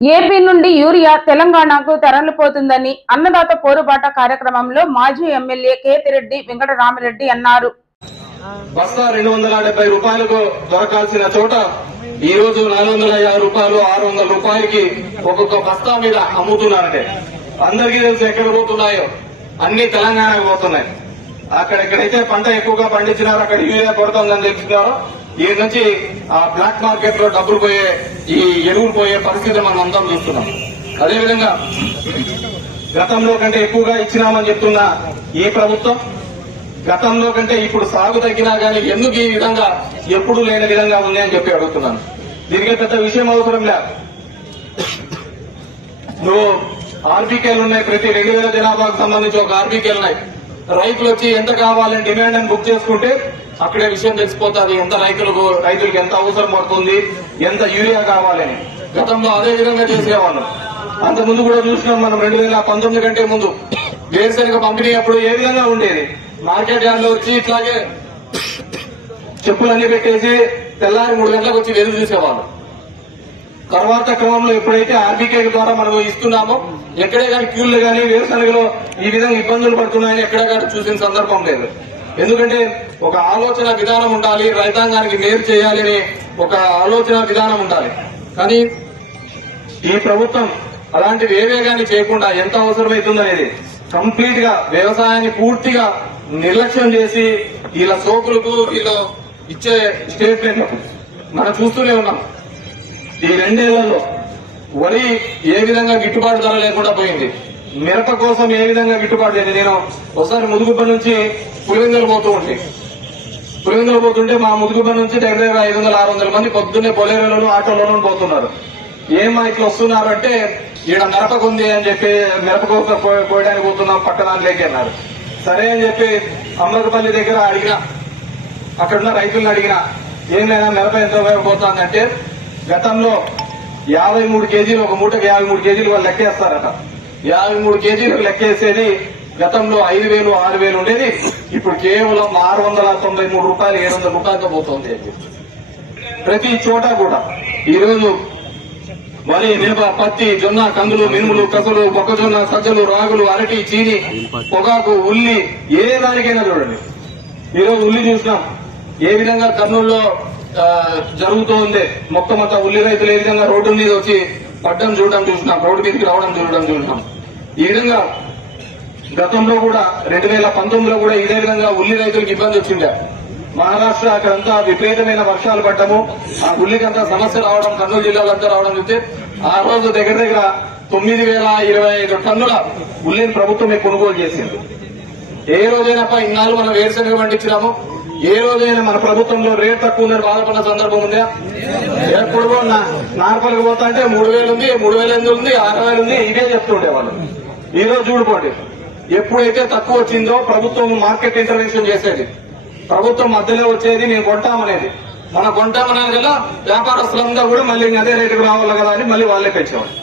AP నుండి urea తెలంగాణకు తరలిపోతుందని అన్నదాత పోరుబాట కార్యక్రమంలో మాజీ ఎమ్మెల్యే కేతిరెడ్డి వెంకటరామిరెడ్డి అన్నారు. బస్తా రెండు వందల డెబ్బై రూపాయలకు దొరకాల్సిన చోట ఈ రోజు నాలుగు వందల యాభై రూపాయలు ఆరు వందల రూపాయలకి ఒక్కొక్క బస్తా మీద అమ్ముతున్నారంటే. అందరికీ తెలిసి ఎక్కడ పోతున్నాయో. అన్ని తెలంగాణకు పోతున్నాయి. అక్కడ ఎక్కడైతే పంట ఎక్కువగా పండించినారో అక్కడ యూరియా కొడుతుందని తెలుసుకున్నారో ఈ నుంచి ఆ బ్లాక్ మార్కెట్లో డబ్బులు పోయే ఈ ఎరువులు పోయే పరిస్థితి మనం అందరం చూస్తున్నాం. అదేవిధంగా గతంలో కంటే ఎక్కువగా ఇచ్చినామని చెప్తున్న ఈ ప్రభుత్వం? గతంలో కంటే ఇప్పుడు సాగు తగ్గినా గానీ ఎందుకు ఈ విధంగా ఎప్పుడు లేని విధంగా ఉంది అని చెప్పి అడుగుతున్నాను. దీనికి పెద్ద విషయం అవసరం లేదు నువ్వు ఆర్బీకేలు ఉన్నాయి ప్రతి రెండు వేల జనాభాకు సంబంధించి ఒక ఆర్బీకేలు ఉన్నాయి. రైతులు వచ్చి ఎంత కావాలని డిమాండ్ అని బుక్ చేసుకుంటే అక్కడే విషయం తెలిసిపోతుంది ఎంత రైతులకు రైతులకు ఎంత అవసరం పడుతుంది ఎంత యూరియా కావాలని. గతంలో అదే విధంగా చేసేవాళ్ళం. అంత ముందు కూడా చూసినాం మనం రెండు వేల పంతొమ్మిది కంటే ముందు. వేరుశనగ పంపిణీ అప్పుడు ఏ విధంగా ఉండేది? మార్కెట్ యార్డ్లో వచ్చి ఇట్లాగే చెప్పులన్నీ పెట్టేసి తెల్లారి మూడు గంటలకు వచ్చి వెలుగు చూసేవాళ్ళు. తర్వాత క్రమంలో ఎప్పుడైతే ఆర్బీకే ద్వారా మనం ఇస్తున్నామో ఎక్కడే కానీ క్యూళ్ళు కానీ వేరుశనగలో ఈ విధంగా ఇబ్బందులు పడుతున్నాయని ఎక్కడ కానీ చూసిన సందర్భం లేదు. ఎందుకంటే ఒక ఆలోచన విధానం ఉండాలి రైతాంగానికి మేలు చేయాలి అనే ఒక ఆలోచన విధానం ఉండాలి. కానీ ఈ ప్రభుత్వం అలాంటివి ఏవే చేయకుండా ఎంత అవసరమవుతుందనేది కంప్లీట్గా వ్యవసాయాన్ని పూర్తిగా నిర్లక్ష్యం చేసి వీళ్ళ సోకులకు వీళ్ళు ఇచ్చే స్టేట్మెంట్లకు మనం చూస్తూనే ఉన్నాం. ఈ రెండేళ్ళలో వరి ఏ విధంగా గిట్టుబాటు ధర లేకుండా పోయింది? మిరప కోసం ఏ విధంగా గిట్టుబాటు లేదు నేను ఒకసారి ముదుగుబ్బ నుంచి పులివెందులు పోతూ ఉంటే పులివెందులు పోతుంటే మా ముదుగుబ్బ నుంచి దగ్గర దగ్గర ఐదు వందల ఆరు వందల మంది పొద్దున్నే బొలేరోలోను ఆటోలోనూ పోతున్నారు. ఏమా ఇట్లా వస్తున్నారు అంటే ఈడ మిరపకుంది అని చెప్పి మిరప కోసం పోయడానికి పోతున్నాం పట్టణానికి అన్నారు. సరే అని చెప్పి అమ్మకపల్లి దగ్గర అడిగిన అక్కడున్న రైతులను అడిగిన ఏం లేదా మిరప ఎంత ఉపయోగపోతుందంటే గతంలో యాభై మూడు కేజీలు ఒక మూటకి యాభై మూడు కేజీలు వాళ్ళు లెక్కేస్తారట. యాభై మూడు కేజీలు లెక్కేసేది గతంలో ఐదు వేలు ఆరు వేలు ఉండేది. ఇప్పుడు కేవలం ఆరు వందల తొంభై మూడు రూపాయలు ఏడు వందల రూపాయలతో పోతుంది. అని ప్రతి చోట కూడా ఈరోజు వరి మిరప పత్తి జొన్న కందులు మినుములు కసలు మొక్కజొన్న సజ్జలు రాగులు అరటి చీని పొగాకు ఉల్లి ఏ దానికైనా చూడండి. ఈరోజు ఉల్లి చూసినాం. ఏ విధంగా కర్నూలులో జరుగుతూ ఉంది మొత్తం అంతా ఉల్లి రైతులు ఏ విధంగా రోడ్డు మీద వచ్చి పడ్డం చూడడం చూసినాం రోడ్డు మీదకి రావడం చూడడం చూసినాం. ఈ విధంగా గతంలో కూడా రెండు వేల పంతొమ్మిదిలో కూడా ఇదే విధంగా ఉల్లి రైతులకు ఇబ్బంది వచ్చిందా. మహారాష్ట్ర అక్కడంతా విపరీతమైన వర్షాలు పడ్డము. ఆ ఉల్లికంతా సమస్య రావడం కర్నూలు జిల్లాలంతా రావడం చూస్తే ఆ రోజు దగ్గర దగ్గర తొమ్మిది వేల ఇరవై ఐదు టన్నుల ఉల్లిని ప్రభుత్వమే కొనుగోలు చేసింది. ఏ రోజైనా ఇన్నాళ్ళు మనం వేరుశనగ పండించినాము. ఏ రోజైనా మన ప్రభుత్వంలో రేట్ తక్కువ ఉందని బాధపడిన సందర్భం ఉందా? ఎప్పుడు నార్పల్కి పోతా అంటే మూడు వేలు ఉంది మూడు వేల ఎనిమిది ఉంది ఆరు వేలు ఉంది ఇదే చెప్తుండే వాళ్ళు. ఈ రోజు చూడుకోండి. ఎప్పుడైతే తక్కువ వచ్చిందో ప్రభుత్వం మార్కెట్ ఇంటర్వెన్షన్ చేసేది. ప్రభుత్వం మధ్యలో వచ్చేది నేను కొంటామనేది మనం కొంటామనేది కదా వ్యాపారస్తులందరూ కూడా మళ్ళీ అదే రేటుకు రావాలి కదా అని మళ్ళీ వాళ్ళే పెంచేవాళ్ళు.